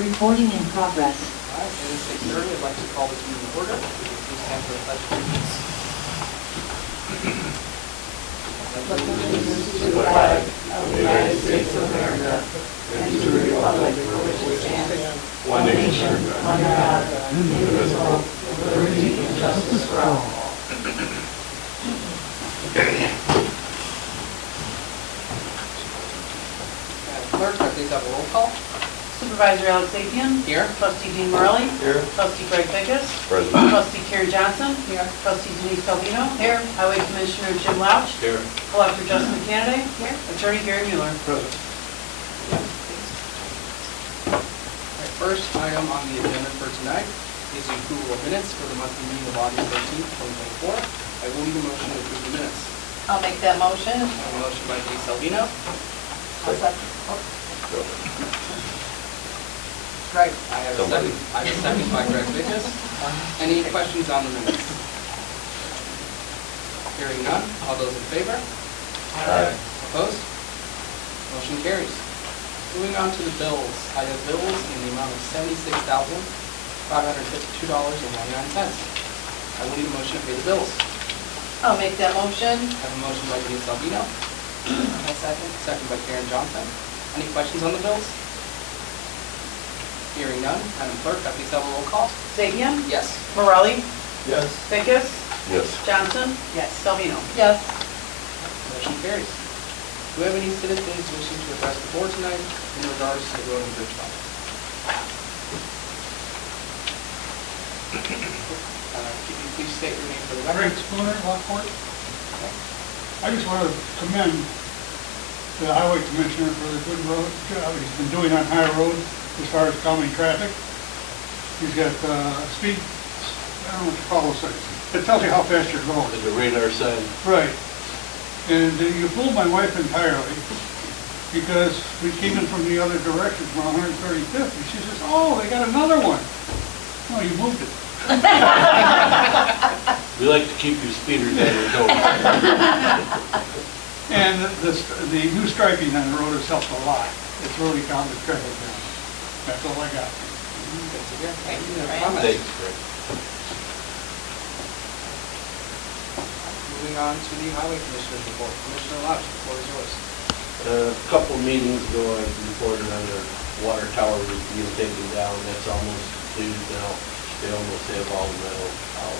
Recording in progress. All right, it is 6:30. I'd like to call this meeting to order. Would you please stand for the pledge of allegiance? To the flag of the United States of America and to the republic for which it stands, one nation, under God, indivisible, with liberty and justice for all. Clerk, can I please have a roll call? Supervisor Alex Apian. Here. Trustee Dean Morelli. Here. Trustee Greg Pickus. Present. Trustee Karen Johnson. Here. Trustee Denise Calvino. Here. Highway Commissioner Jim Louch. Here. Collector Justin Kennedy. Here. Attorney Gary Mueller. Present. All right, first item on the agenda for tonight is the approval of minutes for the monthly meeting of August 13th, 2024. I will need a motion to approve the minutes. I'll make that motion. I have a motion by Denise Salvino. I'll second. Right. I have a second. I have a second by Greg Pickus. Any questions on the minutes? Hearing none. All those in favor? Aye. Opposed? Motion carries. Moving on to the bills. I have bills in the amount of $76,552.99. I will need a motion to pay the bills. I'll make that motion. I have a motion by Denise Salvino. I'll second. Second by Karen Johnson. Any questions on the bills? Hearing none. Madam Clerk, can I please have a roll call? Apian. Yes. Morelli. Yes. Pickus. Yes. Johnson. Yes. Salvino. Yes. Motion carries. Do we have any citizens wishing to address the board tonight in regards to the road and bridge fund? Could you please state your name for the record? Frank Spooner, Lockport. I just want to commend the highway commissioner for the good road job he's been doing on high roads as far as calming traffic. He's got speed, I don't know what you call those things. It tells you how fast you're going. The radar sign. Right. And you fooled my wife entirely because we came in from the other direction from 135th and she says, oh, they got another one. No, you moved it. We like to keep your speeder down the road. And the new striping on the road has helped a lot. It's really calmed the traffic down. That's all I got. Good to hear. Thank you, Any Frank. comments? Thanks, Greg. Moving on to the highway commissioner's report. Commissioner Louch, the floor is yours. A couple meetings ago, I reported on their water tower being taken down. That's almost completed now. They almost have all the metal out.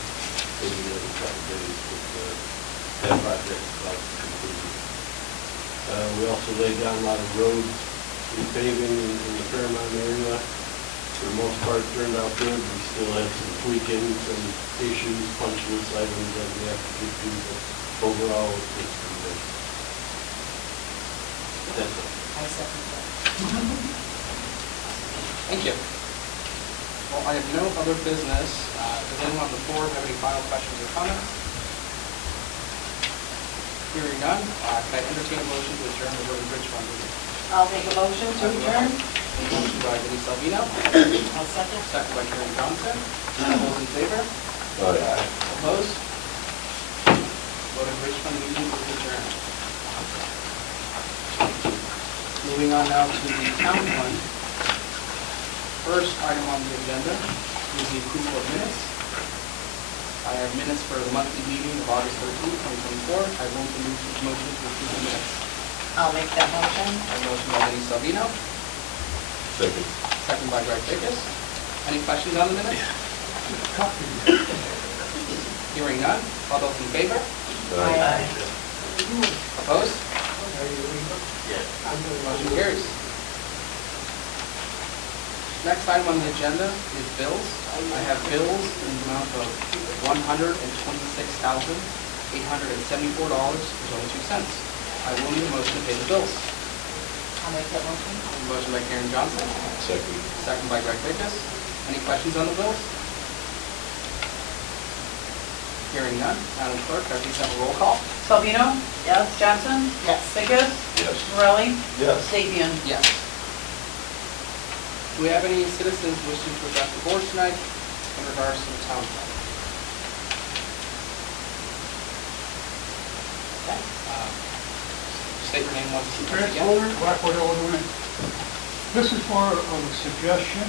Maybe the other couple days, but that project is about completed. We also laid down a lot of roads, repaving in the Fairmont area. For the most part, turned out good. We still have some tweaking, some issues, punch list items that we have to get to, but overall, it's pretty good. That's all. I second that. Thank you. Well, I have no other business. Does anyone on the board have any final questions or comments? Hearing none, can I entertain a motion to adjourn the road and bridge fund meeting? I'll make a motion to adjourn. Motion by Denise Salvino, I'll second. second by Karen Johnson. All those in favor? Aye. Opposed? Road and bridge fund meeting is adjourned. Moving on now to the town fund. First item on the agenda is the approval of minutes. I have minutes for the monthly meeting of August 13th, 2024. I will move the motion to approve the minutes. I'll make that motion. I have a motion by Denise Salvino, Second. second by Greg Pickus. Any questions on the minutes? Hearing none. All those in favor? Aye. Opposed? Motion carries. Next item on the agenda is bills. I have bills in the amount of $126,874.22. I will need a motion to pay the bills. I'll make that motion. Motion by Karen Johnson, Second. second by Greg Pickus. Any questions on the bills? Hearing none. Madam Clerk, can I please have a roll call? Salvino. Yes. Johnson. Yes. Pickus. Yes. Morelli. Yes. Apian. Yes. Do we have any citizens wishing to address the board tonight in regards to the town fund? Okay. State your name once Frank again. Spooner, Lockport, Illinois. This is more of a suggestion.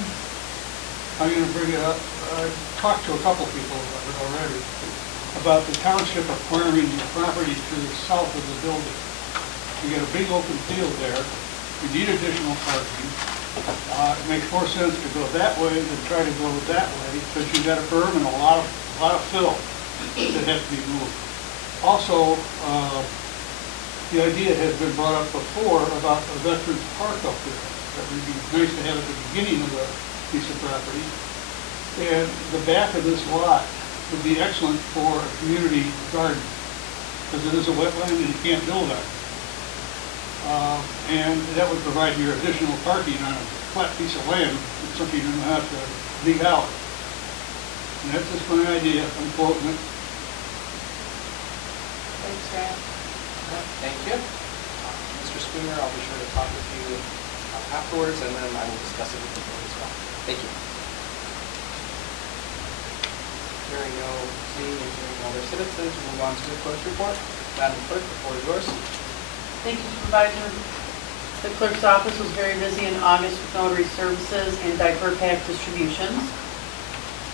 I'm going to bring it up. I talked to a couple people about it already, about the township acquiring the property to the south of the building. We get a big open field there. We need additional parking. It makes more sense to go that way than try to go that way, because you've got a berm and a lot of fill that has to be moved. Also, the idea has been brought up before about a veterans park up there. That would be nice to have at the beginning of the piece of property. And the back of this lot would be excellent for a community garden, because it is a wetland and you can't build on it. And that would provide your additional parking on a flat piece of land, something you don't have to dig out. And that's just my idea, I'm quoting it. Thanks, Grant. Thank you. Mr. Spooner, I'll be sure to talk with you afterwards, and then I will discuss it with the board as well. Thank you. Hearing no, seeing and hearing no other citizens, we'll move on to the clerk's report. Madam Clerk, the floor is yours. Thank you, Supervisor. The clerk's office was very busy in August with notary services and diaper pack distributions.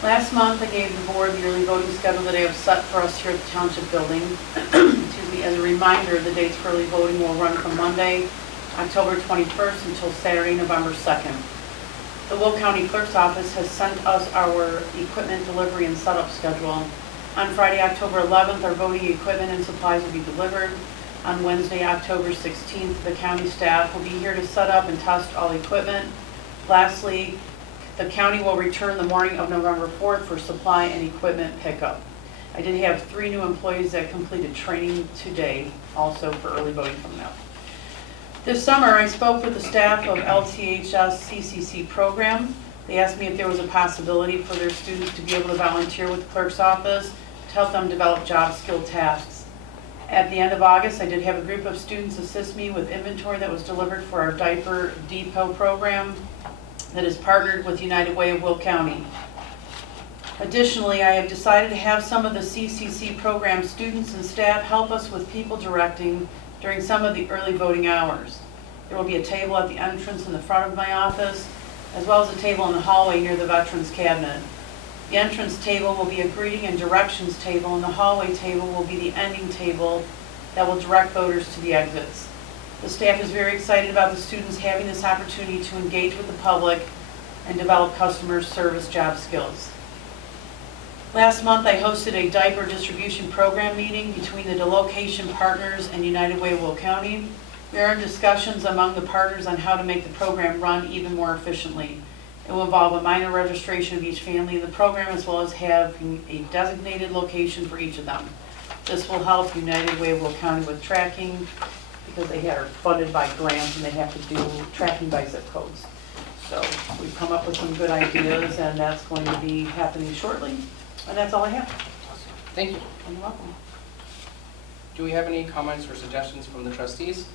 Last month, I gave the board the early voting schedule that I have set for us here at the Township Building. Excuse me. As a reminder, the dates for early voting will run from Monday, October 21st until Saturday, November 2nd. The Will County Clerk's Office has sent us our equipment delivery and setup schedule. On Friday, October 11th, our voting equipment and supplies will be delivered. On Wednesday, October 16th, the county staff will be here to set up and test all equipment. Lastly, the county will return the morning of November 4th for supply and equipment pickup. I did have 3 new employees that completed training today, also for early voting coming up. This summer, I spoke with the staff of LTHS CCC program. They asked me if there was a possibility for their students to be able to volunteer with the clerk's office to help them develop job skill tasks. At the end of August, I did have a group of students assist me with inventory that was delivered for our diaper depot program that is partnered with United Way of Will County. Additionally, I have decided to have some of the CCC program students and staff help us with people directing during some of the early voting hours. There will be a table at the entrance in the front of my office, as well as a table in the hallway near the Veterans Cabinet. The entrance table will be a greeting and directions table, and the hallway table will be the ending table that will direct voters to the exits. The staff is very excited about the students having this opportunity to engage with the public and develop customer service job skills. Last month, I hosted a diaper distribution program meeting between the delocation partners and United Way of Will County. We are in discussions among the partners on how to make the program run even more efficiently. It will involve a minor registration of each family in the program, as well as having a designated location for each of them. This will help United Way of Will County with tracking, because they are funded by grants and they have to do tracking by zip codes. So we've come up with some good ideas, and that's going to be happening shortly. And that's all I have. Awesome. Thank you. You're welcome. Do we have any comments or suggestions from the trustees?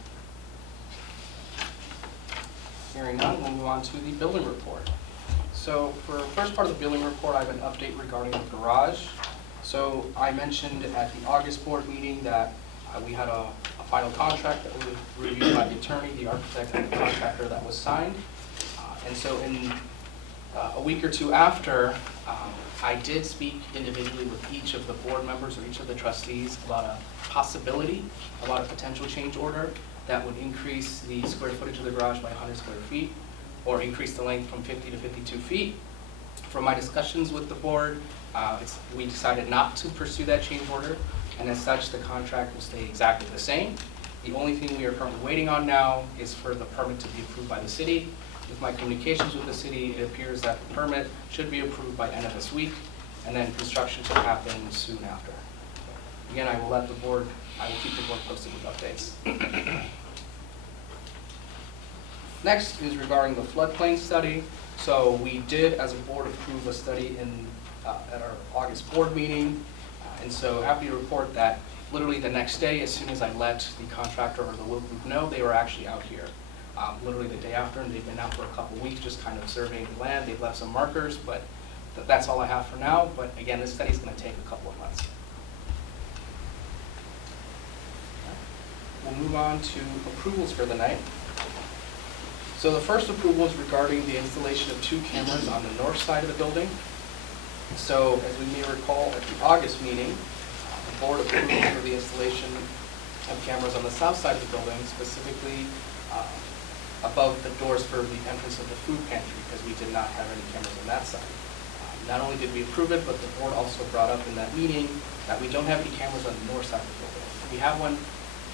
Hearing none, we'll move on to the building report. So for the first part of the building report, I have an update regarding the garage. So I mentioned at the August board meeting that we had a final contract that was reviewed by the attorney, the architect, and the contractor that was signed. And so in a week or two after, I did speak individually with each of the board members or each of the trustees about a possibility, about a potential change order that would increase the square footage of the garage by 100 square feet or increase the length from 50 to 52 feet. From my discussions with the board, we decided not to pursue that change order, and as such, the contract will stay exactly the same. The only thing we are currently waiting on now is for the permit to be approved by the city. With my communications with the city, it appears that the permit should be approved by end of this week, and then construction should happen soon after. Again, I will keep the board posted with updates. Next is regarding the floodplain study. So we did, as a board, approve a study at our August board meeting. And so happy to report that literally the next day, as soon as I let the contractor or the work group know, they were actually out here. Literally the day after, and they've been out for a couple weeks just kind of surveying the land. They've left some markers, but that's all I have for now. But again, this study is going to take a couple of months. We'll move on to approvals for the night. So the first approval is regarding the installation of 2 cameras on the north side of the building. So as we may recall at the August meeting, the board approved for the installation of cameras on the south side of the building, specifically above the doors for the entrance of the food pantry, because we did not have any cameras on that side. Not only did we approve it, but the board also brought up in that meeting that we don't have any cameras on the north side of the building. We have one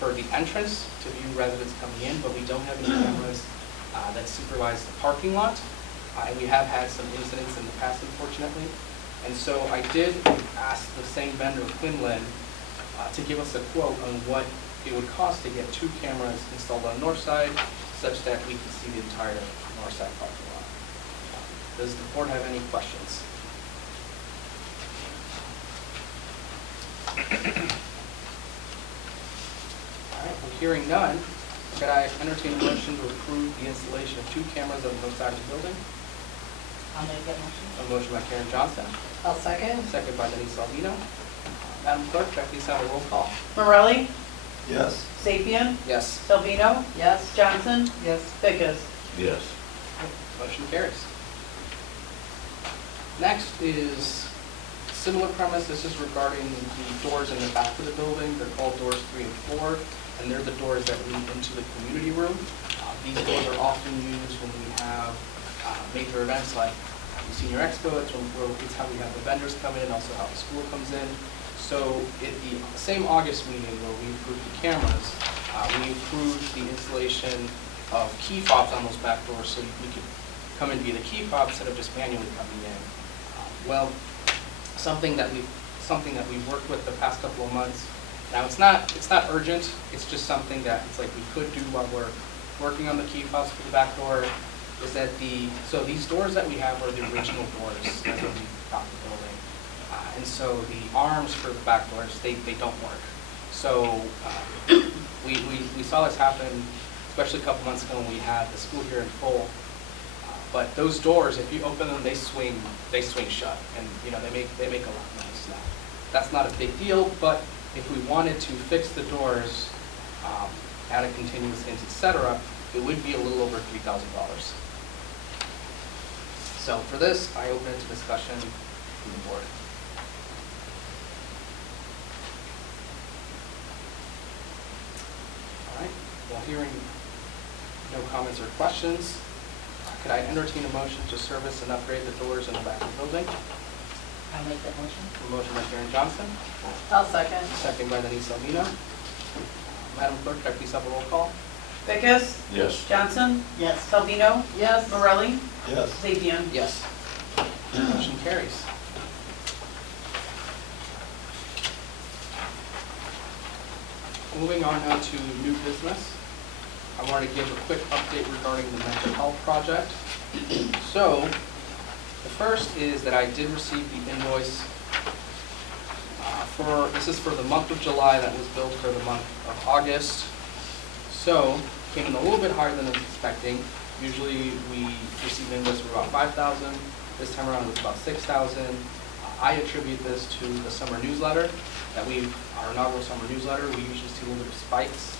for the entrance to view residents coming in, but we don't have any cameras that supervise the parking lot. And we have had some incidents in the past, unfortunately. And so I did ask the same vendor, Quinlan, to give us a quote on what it would cost to get 2 cameras installed on the north side, such that we can see the entire north side parking lot. Does the board have any questions? All right, well, hearing none, could I entertain a motion to approve the installation of 2 cameras on the north side of the building? I'll make that motion. A motion by Karen Johnson, I'll second. second by Denise Salvino. Madam Clerk, can I please have a roll call? Morelli, Yes. Sapien, Yes. Salvino, Yes. Johnson, Yes. Vickers. Yes. Motion carries. Next is similar premise. This is regarding the doors in the back of the building. They're called doors 3 and 4, and they're the doors that lead into the community room. These doors are often used when we have major events like the Senior Expo. It's how we have the vendors come in, also how the school comes in. So at the same August meeting where we approved the cameras, we approved the installation of key fobs on those back doors so we could come in via the key fob instead of just manually coming in. Well, something that we've worked with the past couple of months. Now it's not urgent. It's just something that it's like we could do while we're working on the key fobs for the back door. Is that so these doors that we have are the original doors that we got the building, and so the arms for the back doors they don't work. So we saw this happen, especially a couple months ago when we had the school here in full. But those doors, if you open them, they swing shut, and you know they make a lot of noise. Now, that's not a big deal, but if we wanted to fix the doors, add a continuous hinge, etc., it would be a little over $3,000. So for this, I open it to discussion from the board. All right. Well, hearing no comments or questions, could I entertain a motion to service and upgrade the doors in the back of the building? I'll make that motion. A motion by Karen Johnson, I'll second. second by Denise Salvino. Madam Clerk, could I please have a roll call? Vickers, Yes. Johnson, Yes. Salvino, Yes. Morelli, Yes. Sapien. Yes. Motion carries. Moving on now to new business. I want to give a quick update regarding the mental health project. So, the first is that I did receive the invoice this is for the month of July that was billed for the month of August. So, came in a little bit higher than I was expecting. Usually we receive an invoice for about $5,000. This time around it was about $6,000. I attribute this to the summer newsletter our inaugural summer newsletter. We usually see a little bit of spikes.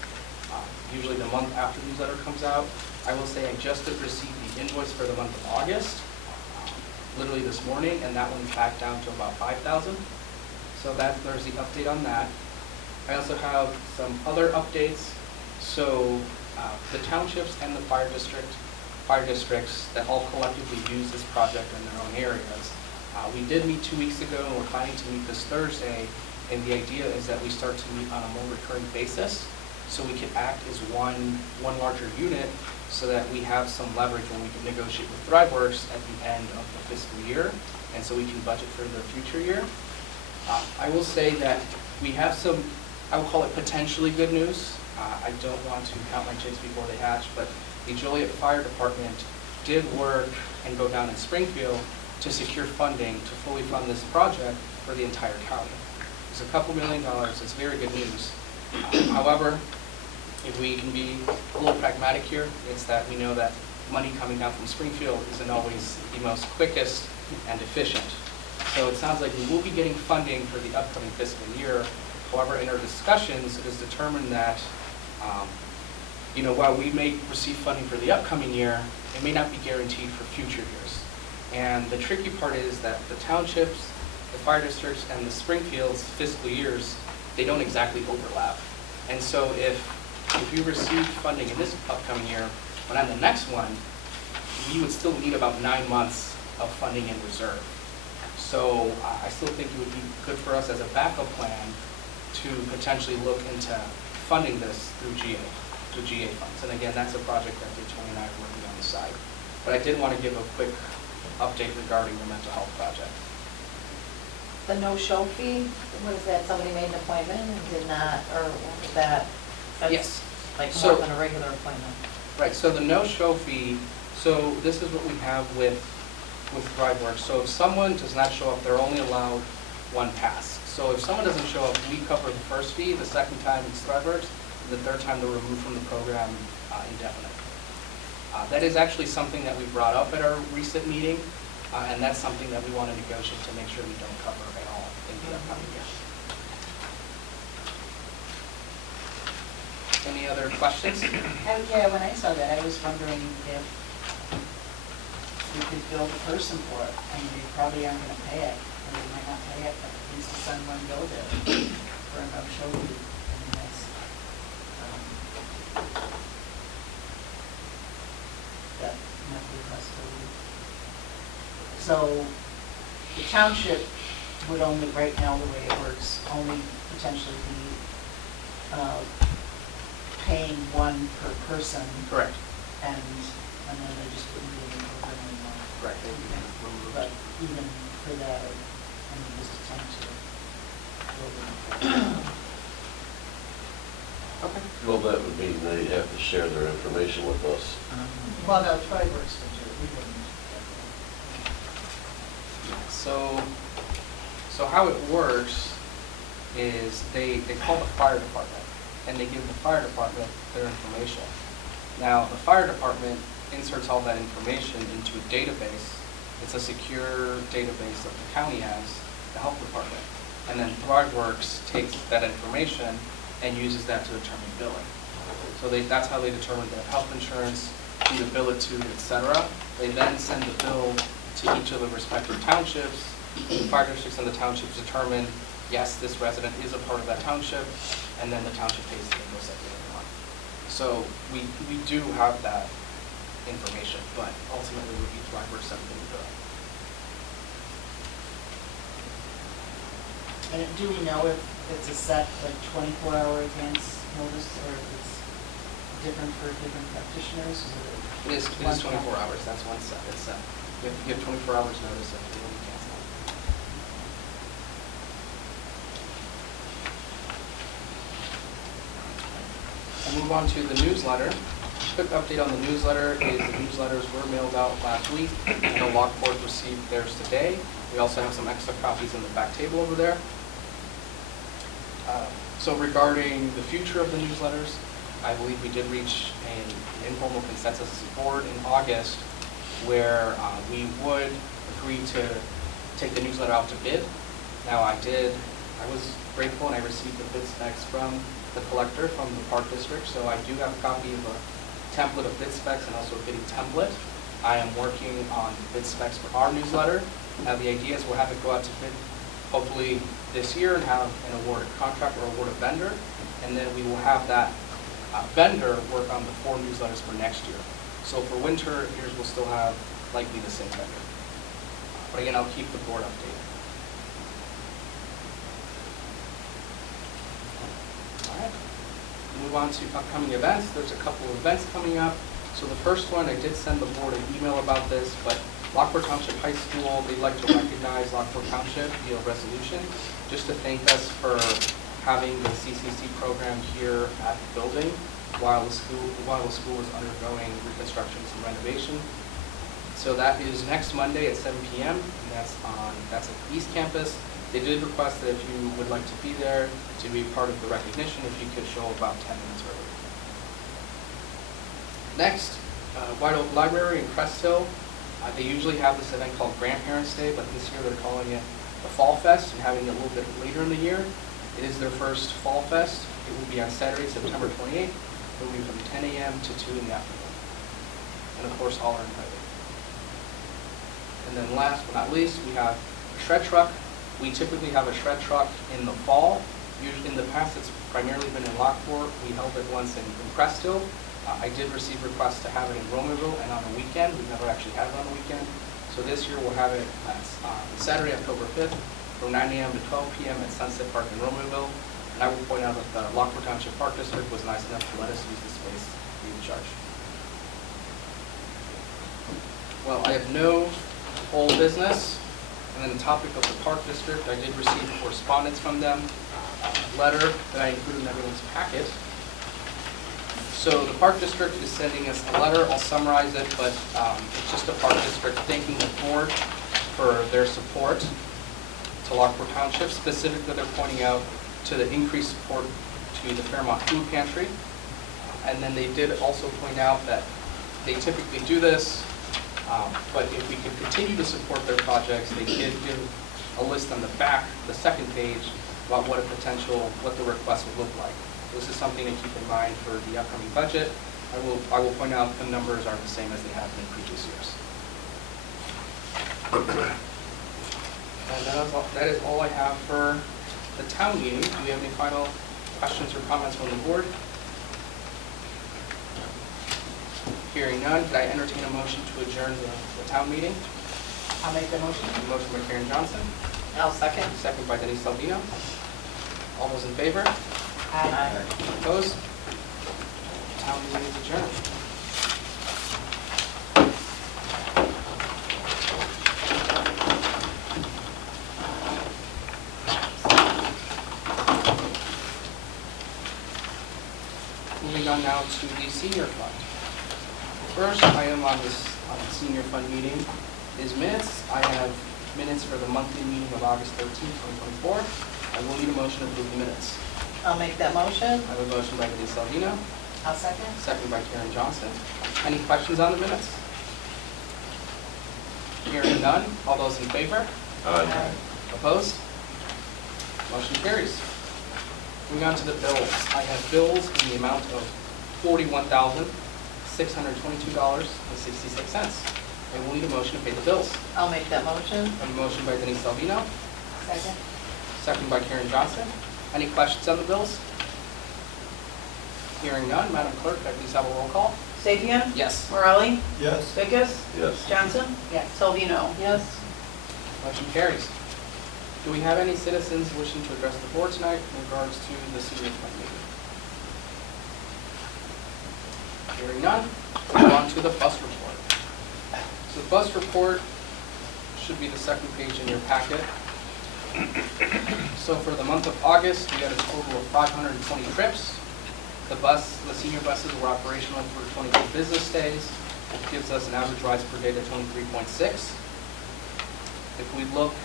Usually the month after the newsletter comes out. I will say I just received the invoice for the month of August, literally this morning, and that one's back down to about $5,000. So there's the update on that. I also have some other updates. So the townships and the fire districts that all collectively use this project in their own areas. We did meet 2 weeks ago, and we're planning to meet this Thursday. And the idea is that we start to meet on a more recurring basis, so we can act as one larger unit, so that we have some leverage when we can negotiate with ThriveWorks at the end of the fiscal year, and so we can budget for the future year. I will say that we have some, I will call it potentially good news. I don't want to count my chickens before they hatch, but the Joliet Fire Department did work and go down in Springfield to secure funding to fully fund this project for the entire county. It's a couple $1 million. It's very good news. However, if we can be a little pragmatic here, it's that we know that money coming down from Springfield isn't always the most quickest and efficient. So it sounds like we will be getting funding for the upcoming fiscal year. However, in our discussions, it is determined that while we may receive funding for the upcoming year, it may not be guaranteed for future years. And the tricky part is that the townships, the fire districts, and the Springfield's fiscal years, they don't exactly overlap. And so if you receive funding in this upcoming year, but on the next one, you would still need about 9 months of funding in reserve. So I still think it would be good for us as a backup plan to potentially look into funding this through GA funds. And again, that's a project that Tony and I are working on the side. But I did want to give a quick update regarding the mental health project. The no-show fee, was that somebody made an appointment and did not, or was that? That's Yes. Like So- more than a regular appointment? Right, so the no-show fee, so this is what we have with ThriveWorks. So if someone does not show up, they're only allowed one pass. So if someone doesn't show up, we cover the first fee, the second time it's ThriveWorks, and the third time they're removed from the program indefinitely. That is actually something that we brought up at our recent meeting, and that's something that we want to negotiate to make sure we don't cover at all in the upcoming year. Any other questions? Yeah, when I saw that, I was wondering if we could bill the person for it. I mean, they probably aren't gonna pay it, or they might not pay it, but at least the send one bill there for a no-show fee. I mean, that's, that might be a possibility. So the township would only, right now, the way it works, only potentially be paying one per person, Correct. and then they just wouldn't be in the program anymore. Correct. They would be removed. But even for that, I mean, just attempt to build it. Okay. Well, that would mean they have to share their information with us. Well, no, TriWorks would do it, we wouldn't. So how it works is they call the fire department and they give the fire department their information. Now, the fire department inserts all that information into a database. It's a secure database that the county has, the health department. And then ThriveWorks takes that information and uses that to determine billing. So that's how they determine their health insurance, who to bill it to, etc. They then send the bill to each of the respective townships. The fire districts and the townships determine, yes, this resident is a part of that township, and then the township pays the invoice at the end of the month. So we do have that information, but ultimately it would be ThriveWorks sending the bill. And do we know if it's a set, like 24-hour advance notice, or if it's different for different practitioners? It is 24 hours, that's one set. It's you have to give 24 hours notice if you want to cancel. We'll move on to the newsletter. Quick update on the newsletter is the newsletters were mailed out last week. I know Lockport received theirs today. We also have some extra copies in the back table over there. So regarding the future of the newsletters, I believe we did reach an informal consensus as a board in August where we would agree to take the newsletter out to bid. Now I was grateful and I received the bid specs from the collector from the Park District, so I do have a copy of a template of bid specs and also a bidding template. I am working on bid specs for our newsletter. Now the idea is we'll have it go out to bid hopefully this year and have an awarded contract or awarded vendor, and then we will have that vendor work on the 4 newsletters for next year. So for winter, yours will still have likely the same vendor. But again, I'll keep the board updated. All right. Move on to upcoming events. There's a couple of events coming up. So the first one, I did send the board an email about this, but Lockport Township High School, they'd like to recognize Lockport Township via resolution, just to thank us for having the CCC program here at the building while the school was undergoing reconstructions and renovation. So that is next Monday at 7 p.m. and that's at the East Campus. They did request that if you would like to be there to be part of the recognition, if you could show about 10 minutes early. Next, White Oak Library in Crest Hill. They usually have this event called Grandparents' Day, but this year they're calling it the Fall Fest and having it a little bit later in the year. It is their first Fall Fest. It will be on Saturday, September 28th moving from 10 a.m. to 2 in the afternoon. And of course, all are invited. And then last but not least, we have a shred truck. We typically have a shred truck in the fall. Usually in the past, it's primarily been in Lockport. We held it once in Cresthill. I did receive requests to have it in Romeoville and on a weekend. We've never actually had it on a weekend. So this year we'll have it Saturday, October 5th, from 9 a.m. to 12 p.m. at Sunset Park in Romeoville. And I will point out that the Lockport Township Park District was nice enough to let us use the space free of charge. Well, I have no old business. And then the topic of the Park District, I did receive correspondence from them, a letter that I included in everyone's packet. So the Park District is sending us a letter. I'll summarize it, but it's just the Park District thanking the board for their support to Lockport Township. Specifically, they're pointing out to the increased support to the Fairmont Food Pantry. And then they did also point out that they typically do this, but if we could continue to support their projects, they did give a list on the back, the second page, about what the request would look like. This is something to keep in mind for the upcoming budget. I will point out the numbers are the same as they have been in previous years. And that is all I have for the town meeting. Do we have any final questions or comments from the board? Hearing none, could I entertain a motion to adjourn the town meeting? I'll make the motion. A motion by Karen Johnson, I'll second. second by Denise Salvino. All those in favor? Aye. Opposed? Town meeting is adjourned. Moving on now to the senior fund. First item on the senior fund meeting is minutes. I have minutes for the monthly meeting of August 13th, 2024. I will need a motion to approve the minutes. I'll make that motion. I have a motion by Denise Salvino, I'll second. second by Karen Johnson. Any questions on the minutes? Hearing none, all those in favor? Aye. Opposed? Motion carries. Moving on to the bills. I have bills in the amount of $41,622.66. I will need a motion to pay the bills. I'll make that motion. I have a motion by Denise Salvino, Second. second by Karen Johnson. Any questions on the bills? Hearing none, Madam Clerk, could I please have a roll call? Sapien? Yes. Morelli? Yes. Vickers? Yes. Johnson? Yes. Salvino? Yes. Motion carries. Do we have any citizens wishing to address the board tonight in regards to the senior fund meeting? Hearing none, we'll move on to the bus report. So the bus report should be the second page in your packet. So for the month of August, we had a total of 520 trips. The senior buses were operational for 22 business days. It gives us an average rides per day of 23.6. If we look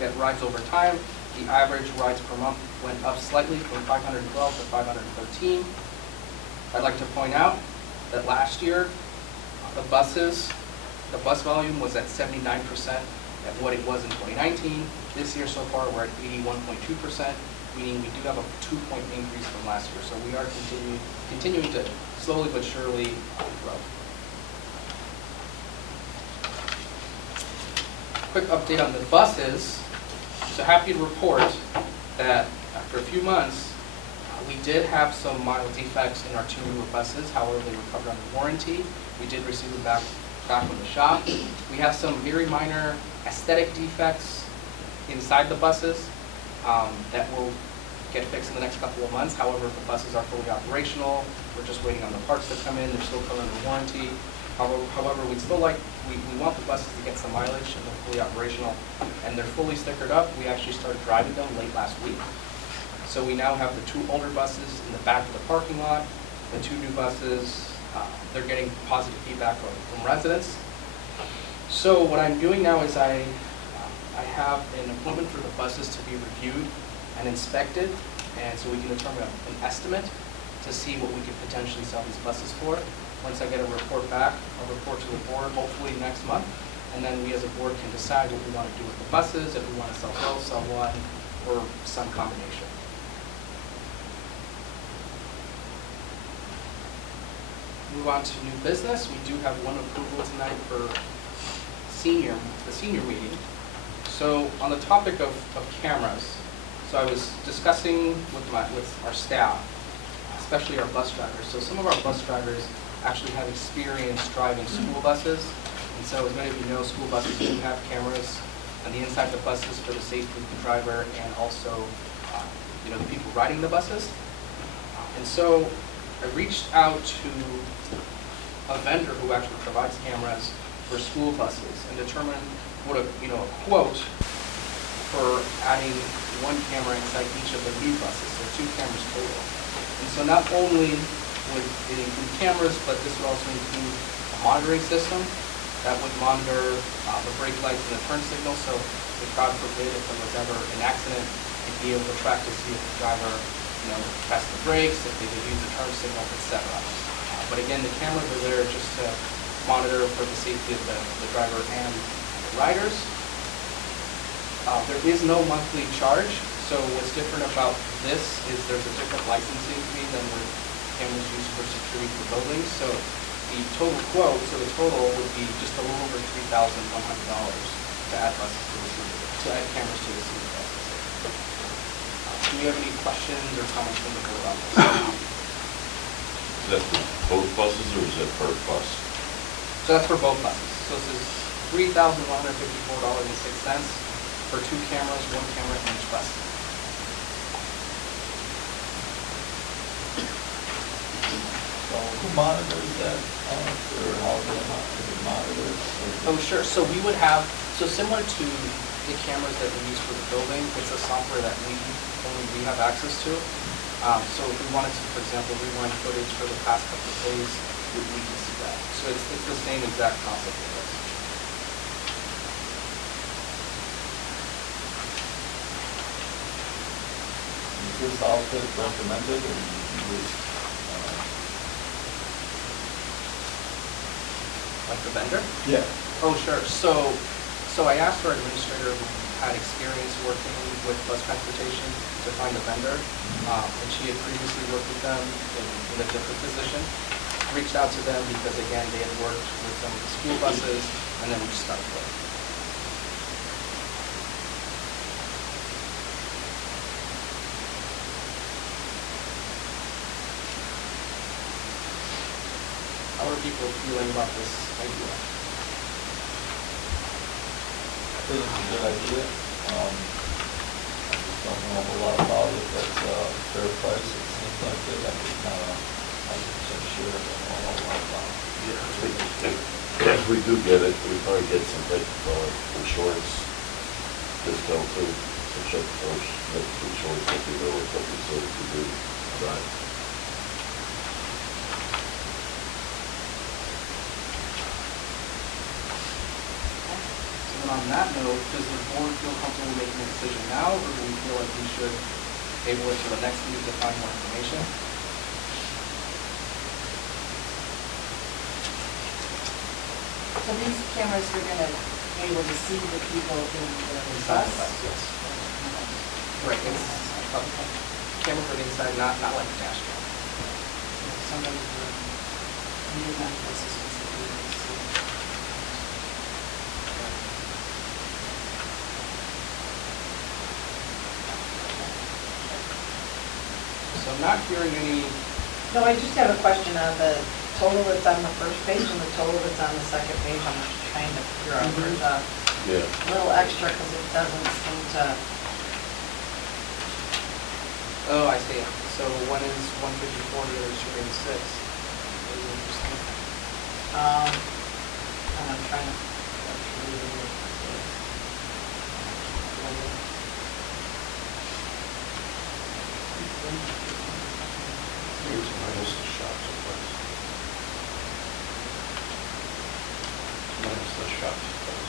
at rides over time, the average rides per month went up slightly from 512 to 513. I'd like to point out that last year, the bus volume was at 79% at what it was in 2019. This year so far, we're at 81.2%, meaning we do have a 2-point increase from last year. So we are continuing to slowly but surely grow. Quick update on the buses. So happy to report that after a few months, we did have some mild defects in our 2 newer buses. However, they were covered under warranty. We did receive them back from the shop. We have some very minor aesthetic defects inside the buses that will get fixed in the next couple of months. However, the buses are fully operational. We're just waiting on the parts to come in. They're still covered under warranty. However, we want the buses to get some mileage, and they're fully operational, and they're fully stickered up. We actually started driving them late last week. So we now have the 2 older buses in the back of the parking lot. The 2 new buses, they're getting positive feedback from residents. So what I'm doing now is I have an appointment for the buses to be reviewed and inspected, and so we can determine an estimate to see what we could potentially sell these buses for. Once I get a report back, I'll report to the board hopefully next month, and then we as a board can decide what we want to do with the buses, if we want to sell both, sell one, or some combination. Move on to new business. We do have one approval tonight for the senior meeting. So on the topic of cameras, so I was discussing with our staff, especially our bus drivers. So some of our bus drivers actually have experience driving school buses. And so as many of you know, school buses do have cameras on the inside of the buses for the safety of the driver and also the people riding the buses. And so I reached out to a vendor who actually provides cameras for school buses and determined what a quote for adding one camera inside each of the new buses, so 2 cameras total. And so not only would it include cameras, but this would also include a monitoring system that would monitor the brake lights and the turn signal. So if God forbid if there was ever an accident, you'd be able to track to see if the driver pressed the brakes, if they could use the turn signal, etc. But again, the cameras are there just to monitor for the safety of the driver and the riders. There is no monthly charge, so what's different about this is there's a different licensing fee than with cameras used for security for buildings. So the total quote, the total would be just a little over $3,100 to add buses to the city, to add cameras to the city buses. Do you have any questions or comments from the board on this? Is that for both buses or is that per bus? So that's for both buses. So this is $3,154.06 for 2 cameras, 1 camera in each bus. So who monitors that, or how is it monitored? Oh, sure. So we would have, similar to the cameras that we use for the building, it's a software that only we have access to. So if we wanted to, for example, rewind footage for the past couple of days, we can see that. So it's the same exact concept of this. Is this outfit recommended or is Like the vendor? Yeah. Oh, sure. So I asked our administrator who had experience working with bus transportation to find a vendor, and she had previously worked with them in a different position. Reached out to them because, again, they had worked with some of the school buses, and then we just started working. How are people feeling about this idea? I think it's a good idea. I just don't know a whole lot about it. That's a fair price, it seems like it. I'm just not 100% sure. I don't know a whole lot about it. If we do get it, we probably get some type of insurance discount too. So check those, make the insurance if we know what we said we do. Right. And on that note, does the board feel comfortable making a decision now, or do we feel like we should table it to the next meeting to find more information? So these cameras are gonna be able to see the people in the Inside bus? the bus, yes. Right, it's a camera for the inside, not like a dash cam. Somebody needed medical assistance to do this. So I'm not hearing any, No, I just have a question on the total that's on the first page and the total that's on the second page. I'm just trying to figure out where the Yeah. little extra, because it doesn't seem to, oh, I see. So one is 154, the other is 286. Very interesting. and I'm trying to. Here's minus the shop supplies. Minus the shop supplies.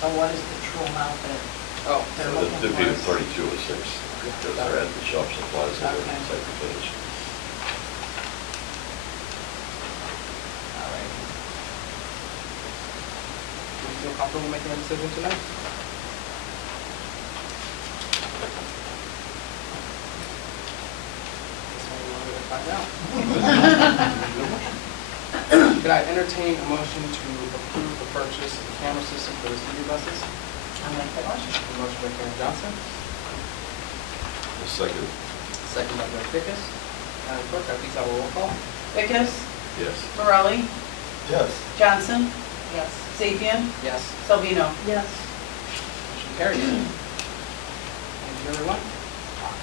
So what is the true amount that Oh, they're So looking that'd be the for? 3206, because they're at the shop supplies and Okay. the second page. All right. do you feel comfortable making a decision tonight? Could I entertain a motion to approve the purchase of the camera system for the senior buses? I'll make that motion. A motion by Karen Johnson, A second. second by Greg Dickus. Madam Clerk, please have a roll call. Vickers, Yes. Morelli, Yes. Johnson, Yes. Sapien, Yes. Salvino. Yes. Motion carries. Thank you, everyone.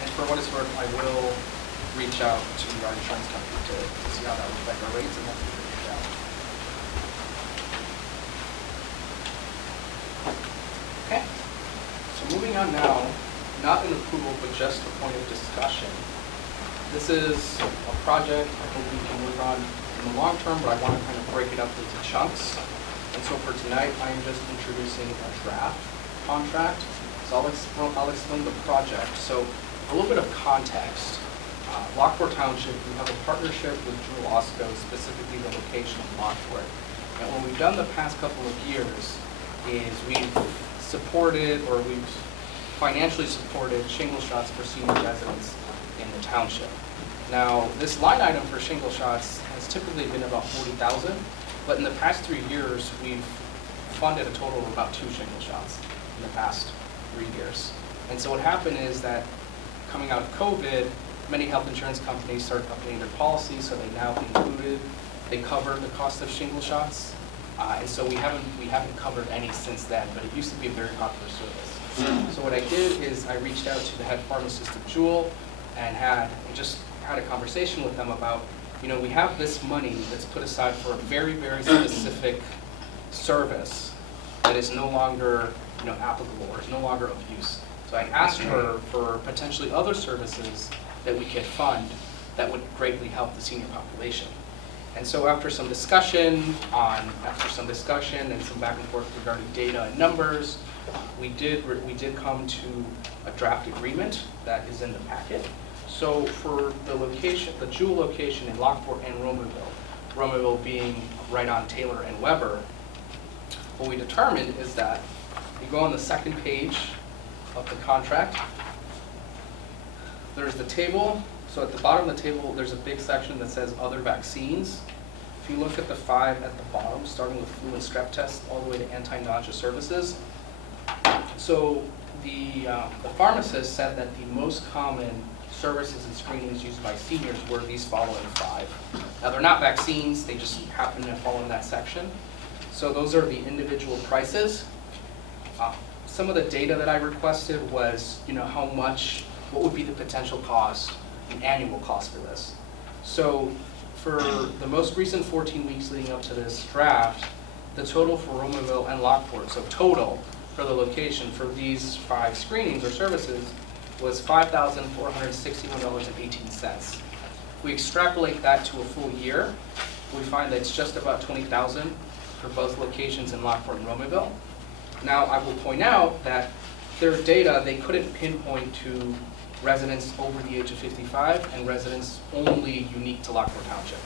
And for what it's worth, I will reach out to our insurance company to see how that would affect our rates and then we can reach out. Okay, so moving on now, not an approval, but just a point of discussion. This is a project I hope we can work on in the long term, but I want to kind of break it up into chunks. And so for tonight, I am just introducing a draft contract. So I'll explain the project. So a little bit of context. Lockport Township, we have a partnership with Jewel Osco, specifically the location of Lockport. And what we've done the past couple of years is we've supported, or we've financially supported shingle shots for senior residents in the township. Now, this line item for shingle shots has typically been about $40,000, but in the past 3 years, we've funded a total of about 2 shingle shots in the past 3 years. And so what happened is that coming out of COVID, many health insurance companies started updating their policies, so they now they cover the cost of shingle shots. And so we haven't covered any since then, but it used to be a very popular service. So what I did is I reached out to the head pharmacist of Jewel and just had a conversation with them about, we have this money that's put aside for a very, very specific service that is no longer, applicable or is no longer of use. So I asked her for potentially other services that we could fund that would greatly help the senior population. And so after some discussion and some back and forth regarding data and numbers, we did come to a draft agreement that is in the packet. So for the location, the Jewel location in Lockport and Romaville being right on Taylor and Weber, what we determined is that you go on the second page of the contract. There's the table. So at the bottom of the table, there's a big section that says other vaccines. If you look at the 5 at the bottom, starting with flu and strep tests all the way to anti-nausea services. So the pharmacist said that the most common services and screenings used by seniors were these following 5. Now they're not vaccines, they just happen to fall in that section. So those are the individual prices. Some of the data that I requested was, what would be the potential cost, the annual cost for this. So for the most recent 14 weeks leading up to this draft, the total for Romaville and Lockport, so total for the location for these 5 screenings or services was $5,461.18. If we extrapolate that to a full year, we find that it's just about $20,000 for both locations in Lockport and Romaville. Now, I will point out that their data, they couldn't pinpoint to residents over the age of 55 and residents only unique to Lockport Township.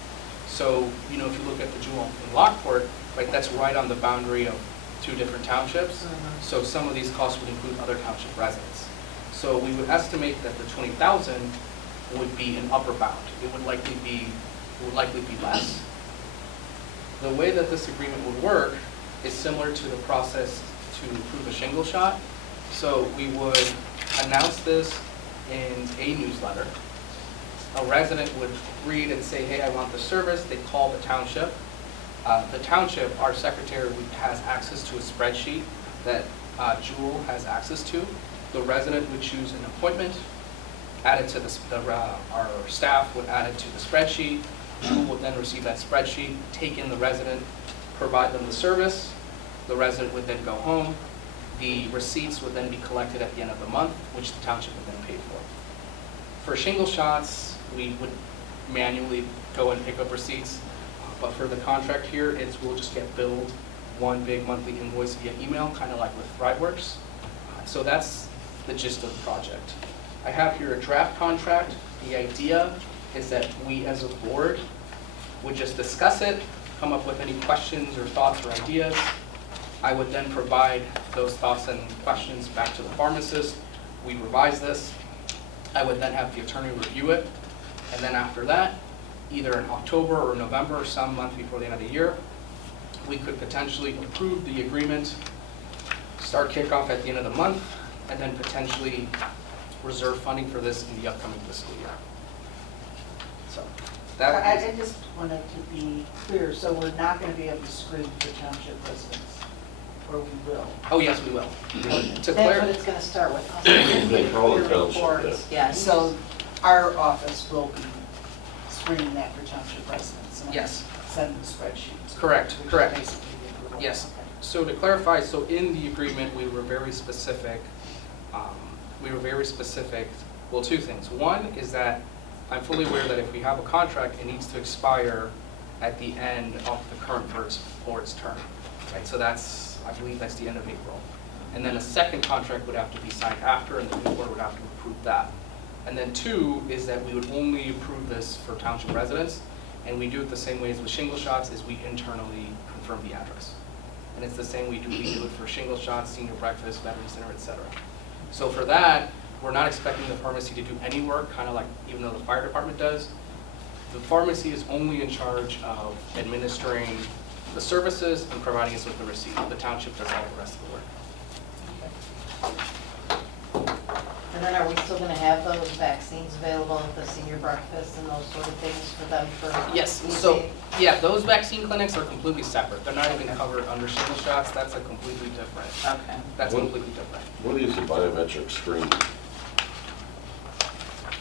So, if you look at the Jewel in Lockport, right, that's right on the boundary of 2 different townships. So some of these costs would include other township residents. So we would estimate that the $20,000 would be an upper bound. It would likely be less. The way that this agreement would work is similar to the process to approve a shingle shot. So we would announce this in a newsletter. A resident would read and say, hey, I want the service. They'd call the township. The township, our secretary, has access to a spreadsheet that Jewel has access to. The resident would choose an appointment, add it to our staff would add it to the spreadsheet. Jewel would then receive that spreadsheet, take in the resident, provide them the service. The resident would then go home. The receipts would then be collected at the end of the month, which the township would then pay for. For shingle shots, we would manually go and pick up receipts. But for the contract here, we'll just get billed one big monthly invoice via email, kind of like with ThriveWorks. So that's the gist of the project. I have here a draft contract. The idea is that we as a board would just discuss it, come up with any questions or thoughts or ideas. I would then provide those thoughts and questions back to the pharmacist. We'd revise this. I would then have the attorney review it. And then after that, either in October or November or some month before the end of the year. We could potentially approve the agreement, start kickoff at the end of the month, and then potentially reserve funding for this in the upcoming fiscal year. So that I is, just wanted to be clear, so we're not gonna be able to screen for township residents, or we will? oh yes, we will. To That's what clarify, it's gonna start with. They call it Your township, reports, yeah. So our office will be screening that for township residents? And Yes. send the spreadsheets? Correct, which is correct. basically the approval. Yes. Okay. So to clarify, so in the agreement, we were very specific, well, two things. One is that I'm fully aware that if we have a contract, it needs to expire at the end of the current board's term, right? So that's, I believe that's the end of April. And then a second contract would have to be signed after, and the new board would have to approve that. And then two is that we would only approve this for township residents, and we do it the same way as with shingle shots, is we internally confirm the address. And it's the same we do it for shingle shots, senior breakfast, veteran center, et cetera. So for that, we're not expecting the pharmacy to do any work, kind of like even though the fire department does. The pharmacy is only in charge of administering the services and providing us with the receipt. The township does all the rest of the work. And then are we still gonna have those vaccines available at the senior breakfast and those sort of things for them for? Yes, easy? so, yeah, those vaccine clinics are completely separate. They're not even covered under shingle shots. That's a completely different, Okay. that's What- completely different. What is the biometric screening?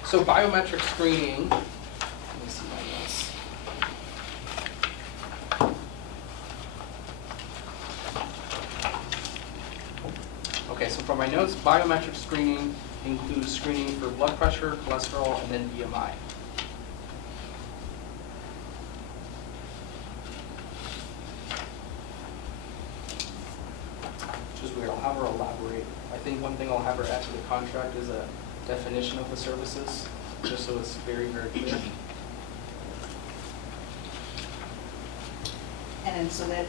So biometric screening, let me see my notes. Okay, so for my notes, biometric screening includes screening for blood pressure, cholesterol, and then BMI. Which is weird, I'll have her elaborate. I think one thing I'll have her add to the contract is a definition of the services, just so it's very, very clear. And then so that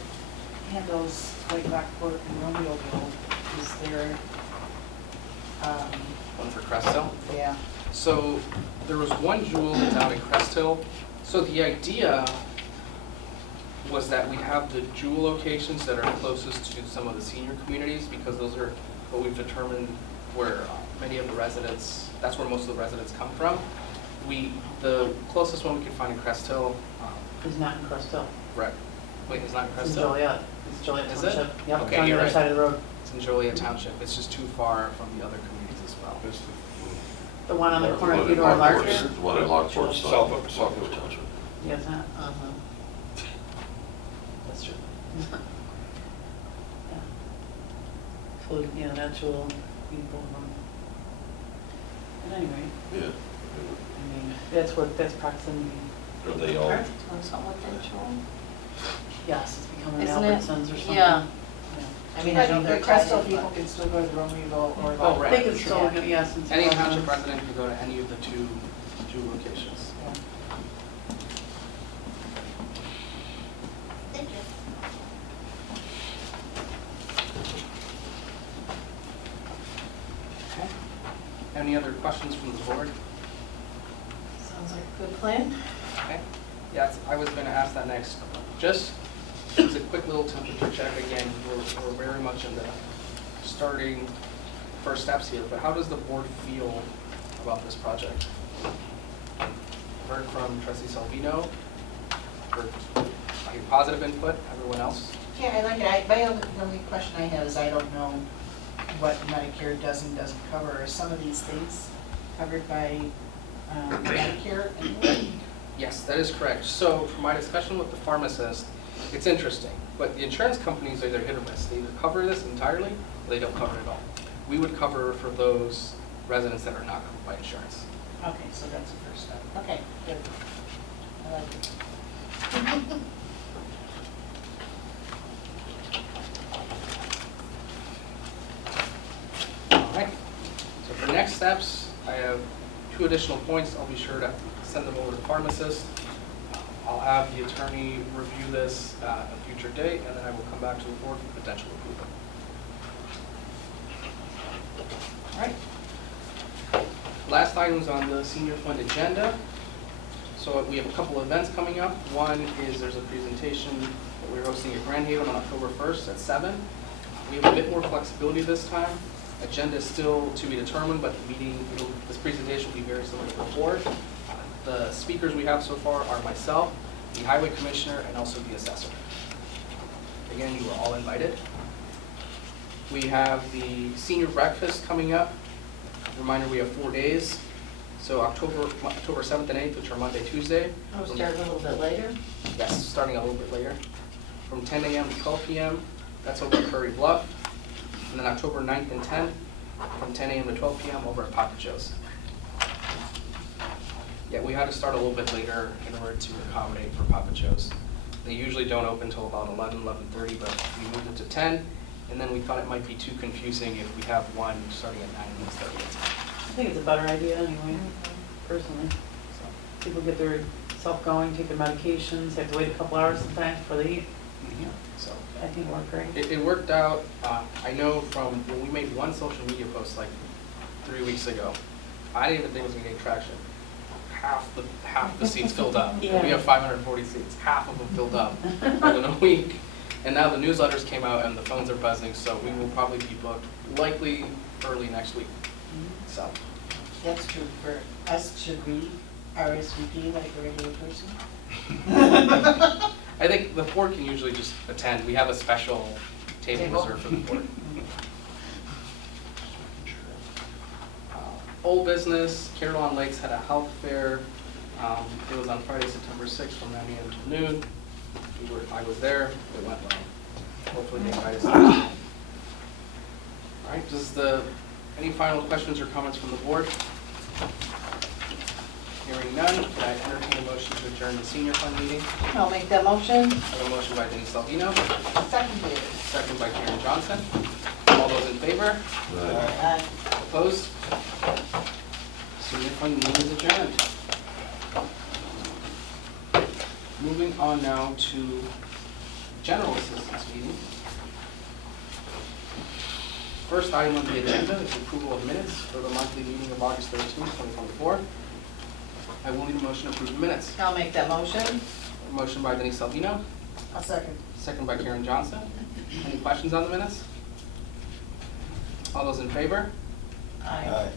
handles like Lockport and Romeoville, is there, One for Crest Hill. yeah, So there was one Jewel down in Crest Hill. So the idea was that we'd have the Jewel locations that are closest to some of the senior communities, because those are what we've determined where many of the residents, that's where most of the residents come from. The closest one we could find in Crest Hill, It's not in Crest Hill. right, wait, it's not in It's Crest in Hill? Joliet. It's Joliet Is it? Township. Yep, Okay, it's on the you're other right. side of the road. It's in Joliet Township. It's just too far from the other communities as well. The one on the corner of One in Theodore and Lockport, Larcher? the one in Lockport, South of- Lockport Township. Yeah, it's not. Uh-huh. That's true. Yeah. So, yeah, that's will be both of them. But anyway, Yeah. I mean, that's proximity. Are they all, Aren't they doing something with that, Joel? Yes, it's becoming an Isn't it? Albertsons or something. Yeah. Yeah. I mean, I know the they're Crest Hill tied in, people but- can still go to the Romeoville or Oh, right. They can still, Yeah. yeah, since. Any it's township residents. resident could go to any of the two locations. Yeah. Okay. Any other questions from the board? Sounds like a good plan. Okay. Yes, I was going to ask that next. Just as a quick little temperature check again, we're very much in the starting first steps here, but how does the board feel about this project? Heard from trustee Salvino, heard positive input, everyone else? Yeah, I like it. My only question I have is I don't know what Medicare does and doesn't cover. Are some of these things covered by Medicare? Yes, that is correct. So from my discussion with the pharmacist, it's interesting, but the insurance companies are either hit or miss. They either cover this entirely or they don't cover it at all. We would cover for those residents that are not covered by insurance. Okay, so that's the first step. Okay, good. I like it. All right. So for next steps, I have 2 additional points. I'll be sure to send them over to the pharmacist. I'll have the attorney review this at a future date, and then I will come back to the board for potential approval. All right. Last item's on the senior fund agenda. So we have a couple of events coming up. One is there's a presentation that we're hosting at Grand Haven on October 1st at 7. We have a bit more flexibility this time. Agenda is still to be determined, but the meeting, this presentation will be very similar to before. The speakers we have so far are myself, the Highway Commissioner, and also the Assessor. Again, you are all invited. We have the senior breakfast coming up. Reminder, we have 4 days. So October 7th and 8th, which are Monday, Tuesday. Oh, start a little bit later? Yes, starting a little bit later. From 10 a.m. to 12 p.m. That's over at Prairie Bluff. And then October 9th and 10th, from 10 a.m. to 12 p.m. over at Pocket Joe's. Yeah, we had to start a little bit later in order to accommodate for Papa Joe's. They usually don't open until about 11:30, but we moved it to 10, and then we thought it might be too confusing if we have one starting at 9 instead of at 10. I think it's a better idea anyway, personally. So, People get their self going, take their medications, have to wait a couple hours sometimes before they eat. yeah, so I think it worked great. it worked out. I know from when we made one social media post like 3 weeks ago, I didn't even think it was going to get traction. Half the seats filled up. Yeah. We have 540 seats. Half of them filled up within a week. And now the newsletters came out and the phones are buzzing, so we will probably be booked likely early next week. So, That's true for us. Should we RSVP like a regular person? I think the board can usually just attend. We have a special table Table. reserved for the board. Old business, Carolyn Lakes had a health fair. It was on Friday, September 6th from 9 a.m. till noon. I was there, it went well. Hopefully they invite us. All right, any final questions or comments from the board? Hearing none, can I entertain a motion to adjourn the senior fund meeting? I'll make that motion. I have a motion by Denise Salvino, Seconded. second by Karen Johnson. All those in favor? Right. Opposed? Senior fund meeting is adjourned. Moving on now to general assistance meeting. First item on the agenda is approval of minutes for the monthly meeting of August 13, 2024. I will need a motion to approve the minutes. I'll make that motion. A motion by Denise Salvino, I'll second. second by Karen Johnson. Any questions on the minutes? All those in favor? Aye.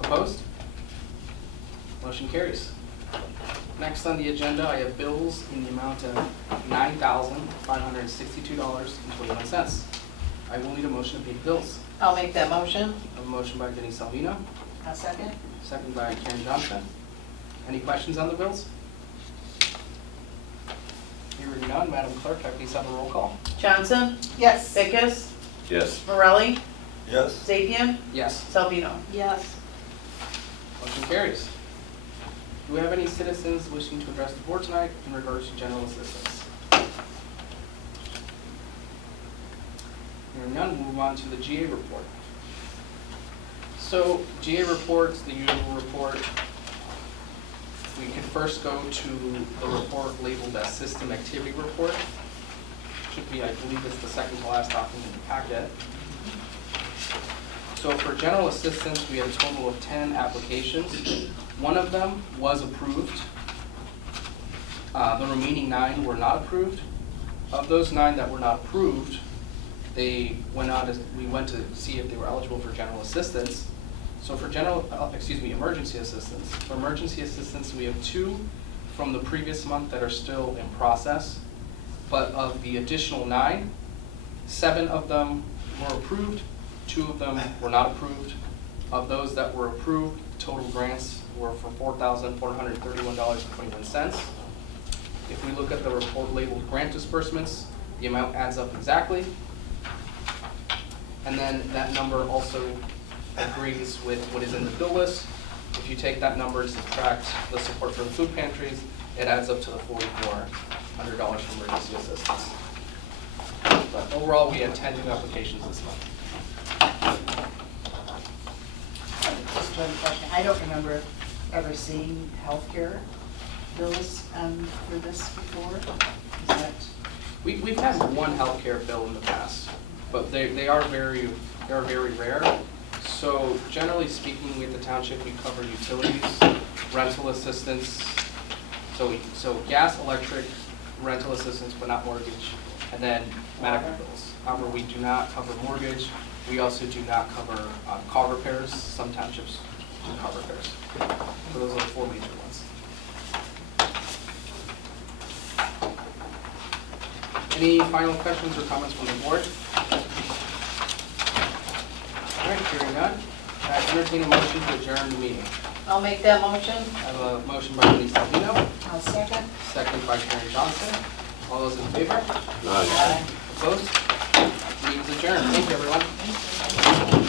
Opposed? Motion carries. Next on the agenda, I have bills in the amount of $9,562.21. I will need a motion to pay the bills. I'll make that motion. A motion by Denise Salvino, I'll second. second by Karen Johnson. Any questions on the bills? Hearing none, Madam Clerk, can I please have a roll call? Johnson, Yes. Vickers, Yes. Morelli, Yes. Sapien, Yes. Salvino. Yes. Motion carries. Do we have any citizens wishing to address the board tonight in regards to general assistance? Hearing none, we'll move on to the GA report. So GA report's the usual report. We can first go to the report labeled as System Activity Report. Should be, I believe it's the second to last document in the packet. So for general assistance, we had a total of 10 applications. One of them was approved. The remaining 9 were not approved. Of those 9 that were not approved, we went to see if they were eligible for general assistance. So for emergency assistance. For emergency assistance, we have 2 from the previous month that are still in process. But of the additional 9, 7 of them were approved, 2 of them were not approved. Of those that were approved, total grants were for $4,431.21. If we look at the report labeled grant disbursements, the amount adds up exactly. And then that number also agrees with what is in the bill list. If you take that number and subtract the support for the food pantries, it adds up to the $4,400 for emergency assistance. But overall, we had 10 new applications this month. Just one question. I don't remember ever seeing healthcare bills for this before. Is that? We've had one healthcare bill in the past, but they are very rare. So generally speaking, with the township, we cover utilities, rental assistance, So gas, electric, rental assistance, but not mortgage, and then medical bills. However, we do not cover mortgage. We also do not cover car repairs. Some townships do car repairs. So those are the four major ones. Any final questions or comments from the board? All right, hearing none, I entertain a motion to adjourn the meeting. I'll make that motion. I have a motion by Denise Salvino, I'll second. second by Karen Johnson. All those in favor? Nice. Opposed? Meeting's adjourned. Thank you, everyone.